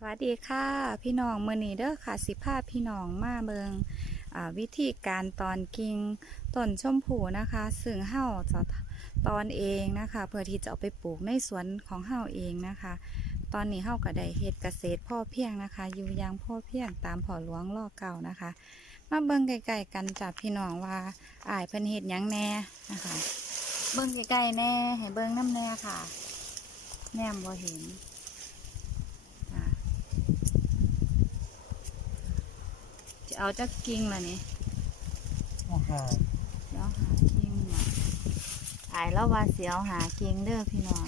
สวัสดีค่ะ พี่น้องมือนีเด้อค่ะ สิภาพพี่น้องมาเบิงวิธีการตอนกิ่งต้นชมพูนะคะ ซึ่งเฮาจะตอนเองนะคะ เพื่อที่จะเอาไปปลูกในสวนของเฮาเองนะคะ ตอนนี้เฮาก็ได้เฮ็ดเกษตรพ่อเพียงนะคะ อยู่ยางพ่อเพียงตามพ่อหลวงล่อเก่านะคะ มาเบิงใกล้ๆกันจับพี่น้องว่าอายเพิ่นเฮ็ดยังแน่นะคะ เบิงใกล้ๆแน่ให้เบิงน้ำแน่ค่ะ แนมบ่เห็นอ่า จะ เอาจักกิ่งละนี่โอ้โหเดี๋ยวหากิ่งมาอายแล้วว่าเสียวหากิ่งเด้อพี่น้อง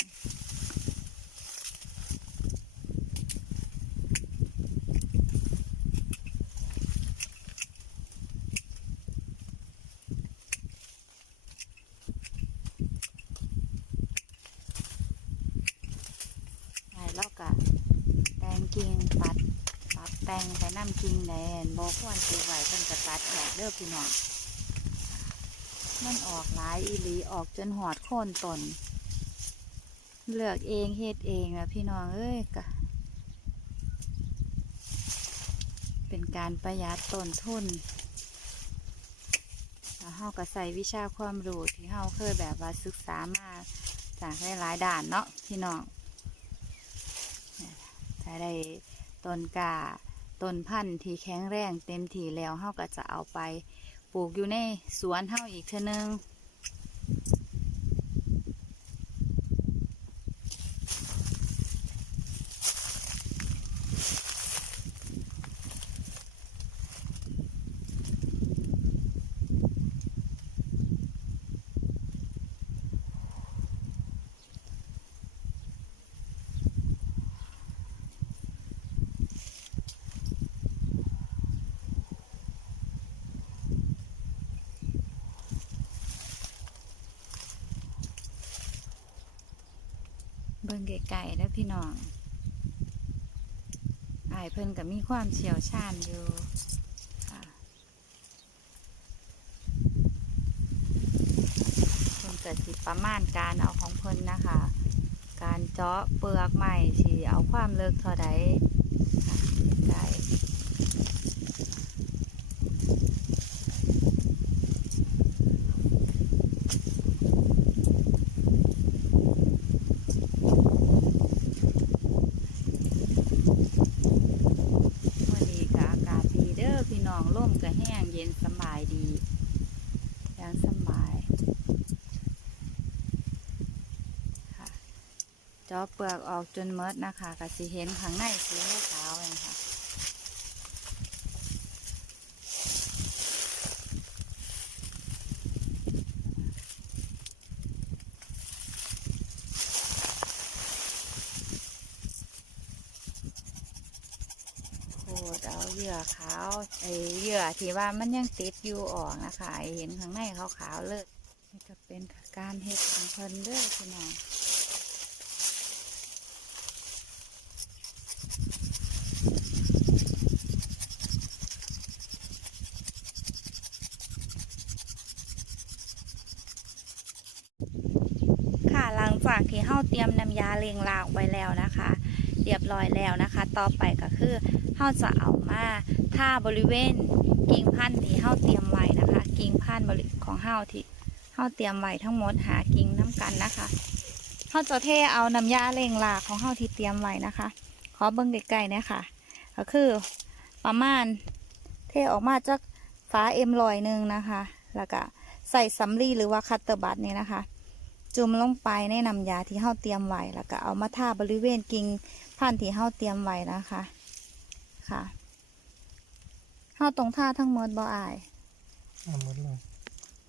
อายแล้วก็แตงกิ่งตัด ตัด แต่งไปน้ำกิ่งแดนบกควรปลูกไว้นก็ตัดออกเด้อพี่น้องมันออกหลายอีหลีออกจนหอดโค่นตนเลือกเองเฮ็ดเองนะพี่น้องเอ้ยกะเป็นการประหยัดต้นทุนแล้วเฮาก็ใส่วิชาความรู้ที่เฮาเคยแบบว่าศึกษามาจากหลายด่านเนาะพี่น้องถ้ได้ต้นกา ต้นพันธุ์ที่แข็งแรงเต็มที่แล้วเฮาก็จะเอาไป ปลูกอยู่ในสวนเฮาอีกเท่อนึง บิ่งไกลๆแล้วพี่น้องอายเพิ่นก็มีความเชี่ยวชาญอยู่ค่ะเพิ่นก็สิประมาณการเอาของเพิ่นนะคะ การเจาะเปลือกใหม่สิเอาความเลิกเท่าใดค่ะไกลวันนี้ก็อากาศดีเด้อพี่น้องร่มก็แห้งเย็นสบายดีอย่างสบาย ค่ะเจาะเปลือกออกจนเมดนะคะก็สิเห็นข้างในสีขาวเองค่ะโคดเอาเหยื่อขาวไอเหยื่อที่ว่ามันยังติดอยู่ออกนะคะเห็นข้างในขาวๆเลยนี่ก็เป็นการเฮ็ดของเพิ่นเด้อพี่น้อง ค่ะหลัง จากที่เฮาเตรียมน้ำยาเลียงลากไว้แล้วนะคะ เรียบร้อยแล้วนะคะ ต่อไปก็คือเฮาจะเอามาท่าบริเวณกิ่งพันธุ์ที่เฮาเตรียมไว้นะคะ กิ่งพันธุ์ของเฮาที่เฮาเตรียมไว้ทั้งหมดหากิ่งน้ำกันนะคะเฮาจะเทเอาน้ำยาเลียงลากของเฮาที่เตรียมไว้นะคะ ขอเบิ่งใกล้ๆนะคะก็คือประมาณเทออกมาจากฝาเอ็มลอยหนึ่งนะคะ แล้วก็ใส่สำลีหรือว่าคัตเตอร์บัตนี่นะคะ จุ่มลงไปในน้ำยาที่เฮาเตรียมไว้แล้วก็เอามาทาบริเวณกิ่งพันธุ์ที่เฮาเตรียมไว้นะคะค่ะเฮาตรงท่าทั้งหมดบ่อายเอาหมดเลย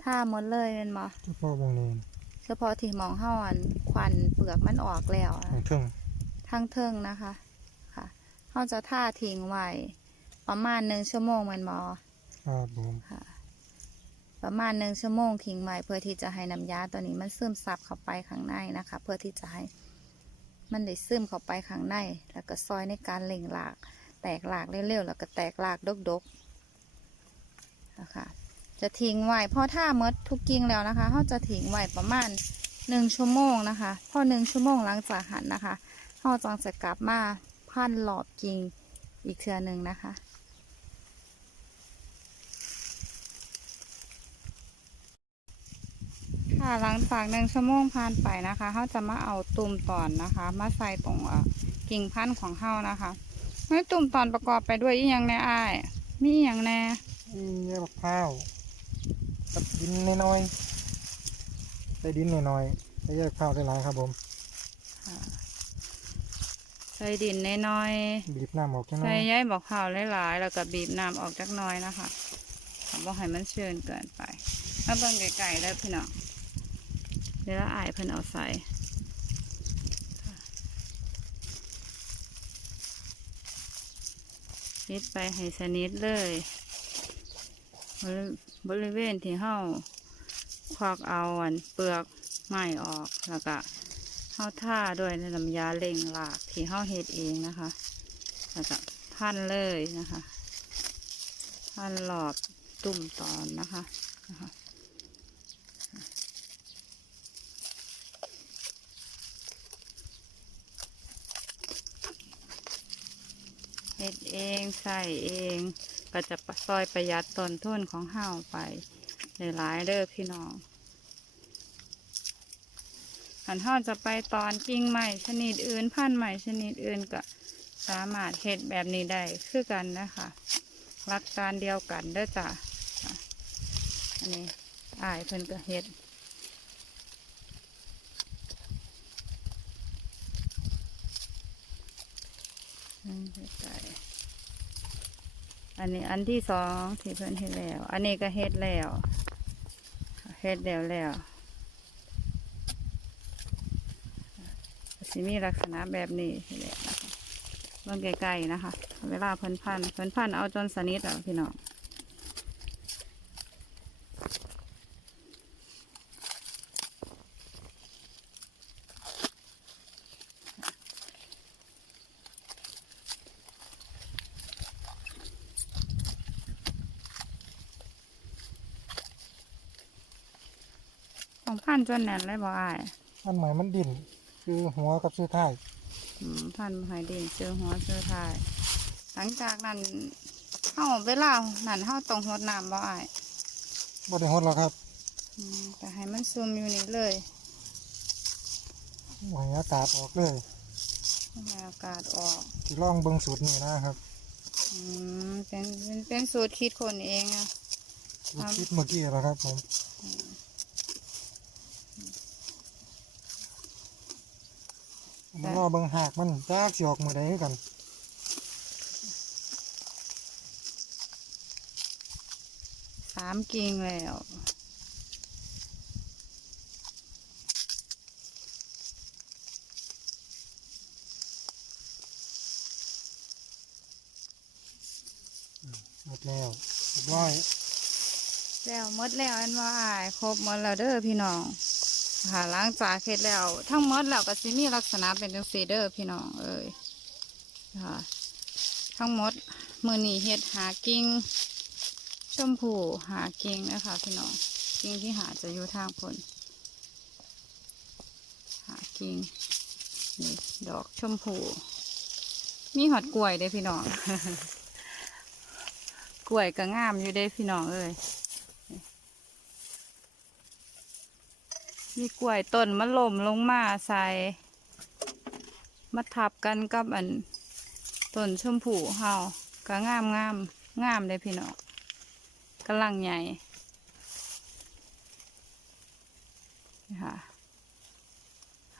ท่าหมดเลยเป็นบ่เฉพาะบางเลนเฉพาะที่หมองเฮาอันควันเปลือกมันออกแล้วอะทางเครื่องทั้งเทิงนะคะค่ะเฮาจะท่าทิ้งไว้ประมาณหนึ่งชั่วโมงแมันบ่ครับผมค่ะ ประมาณหนึ่งชั่วโมงทิ้งไว้เพื่อที่จะให้น้ำยาตัวนี้มันซึมซับเข้าไปข้างในนะคะ เพื่อที่จะให้มันได้ซึมเข้าไปข้างใน แล้วก็ซอยในการเล่งหลาก แตกหลากเร็วๆแล้วก็แตกหลากดกๆนะคะจะทิ้งไว้พอถ้าเมดทุกกิ่งแล้วนะคะเขาจะทิ้งไว้ประมาณหนึ่งชั่วโมงนะคะ พอหนึ่งชั่วโมงหลังจากหันนะคะเขาจังจะกลับมาพันหลอบจริงอีกเทือหนึ่งนะคะ ค่ะหลังจากหนึ่งชั่วโมงผ่านไปนะคะเขาจะมาเอาตุ่มตอนนะคะ มาใส่ตรงเอ่อกิ่งพันธุ์ของเขานะคะไม่ตุ่มตอนประกอบไปด้วยอีหยังแน่อ้ายมีอหย่างแน่นี่แย่มะพร้าวกับดินน้อยๆใส่ดินน้อยๆใส่แย่มะพร้าวได้หลายครับผมค่ะใส่ดินน้อยบีบน้ำออกจังๆน้ใส่อยใยบอกข่าวหลายๆแล้วก็บีบน้ำออกจากหน้อยนะคะทำว่าให้มันเชิญเกินไปถ้าเบิ่งไกลๆแล้วพี่น้อง เดี๋ยวละอายเพิ่นเอาใส่นิดไปให้สนิทเลยบริเวณที่เฮาควักเอาอันเปลือกไม้ออกแล้วก็เฮาท่าด้วยน้ำยาเล่งหลากที่เฮาเฮ็ดเองนะคะ แล้วก็พันเลยนะคะ พันหลอบตุ่มตอนนะคะนะคะ เฮ็ดเองใส่เองก็จะซอยประหยัดต้นทุนของเฮาไปหลายๆเด้อพี่น้องขันเฮาจะไปตอนกิ่งใหม่ชนิดอื่นพันธุ์ใหม่ชนิดอื่นก็สามารถเฮ็ดแบบนี้ได้คือกันนะคะหลักการเดียวกันเด้อจ้ะอะอันนี้อายเพิ่นก็เฮ็ด ไก่อันนี้อันที่สองที่เพิ่นเฮ็ดแล้ว อันนี้ก็เฮ็ดแล้วเฮ็ดแล้วแล้วสิมีลักษณะแบบนี้นี่แหละนะคะเบิ่งไกลๆนะคะ เวลาเพิ่นพันเพิ่นพันเอาจนสนิทแล้วพี่น้อง ต้องพันจนแน่นเลยบ่อ้ายอันใหม่มันดินคือหัวกับซื้อท้ายอืมพันหอยดินเสื้อหัวเสื้อท้าย หลังจากนั้นเฮาเวลานั้นเฮาต้องรดน้ำบ่อ้ายบ่ได้ฮดหรอกครับอืมแต่ให้มันซุ่มอยู่นี่เลยให้อากาศออกเลยให้อากาศออก ที่ลองเบิ่งสูตรนี่นะครับอืมเป็นเป็นเป็นสูตรคิดคนเองอะสูตรคิดเมื่อกี้แล้วครับผม มันรอเบิ่งหากมันจากสิออกมือใดคือกันสามกิ่งแล้วหมดแล้วเรียบร้อย แล้วหมดแล้วอันว่าอายครบหมดแล้วเด้อพี่น้อง ค่ะล้างจากเฮ็ดแล้ว ทั้งหมดแล้วก็สิมีลักษณะเป็นจังซีเด้อพี่น้องเอ้ยค่ะ ทั้งหมดมือนีเฮ็ดหากิ่งชมพูหากิ่งนะคะพี่น้องกิ่งที่หาจะอยู่ทางพนหากิ่งนี่ดอกชมพู มีหอดกล้วยเด้พี่น้อง กล้วยก็งามอยู่เด้พี่น้องเอ้ย มีกล้วยต้นมะล่มลงมาใส่มาทับกันกับอันต้นชมพูเฮาก็งามงามงามเลยพี่น้องกำลังใหญ่ค่ะ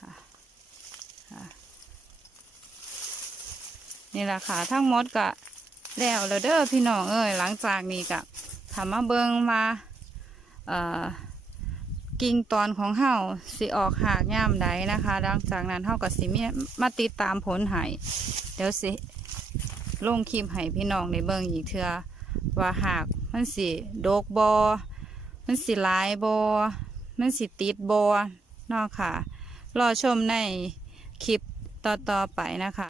ค่ะค่ะนี่แหละค่ะทั้งหมดก็แล้วแล้วเด้อพี่น้องเอ้ยหลังจากนี้ก็ทำมาเบิงมาเอ่อ กิ่งตอนของเฮาสิออกหากย่ามใดนะคะ หลังจากนั้นเฮาก็สิมีมาติดตามผลให้เดี๋ยวสิลงคลิปให้พี่น้องในเบิ่งอีกเทือว่าหากมันสิโดกบอมันสิลายบอมันสิติดบอนาะค่ะ รอชมในคลิปต่อๆไปนะคะ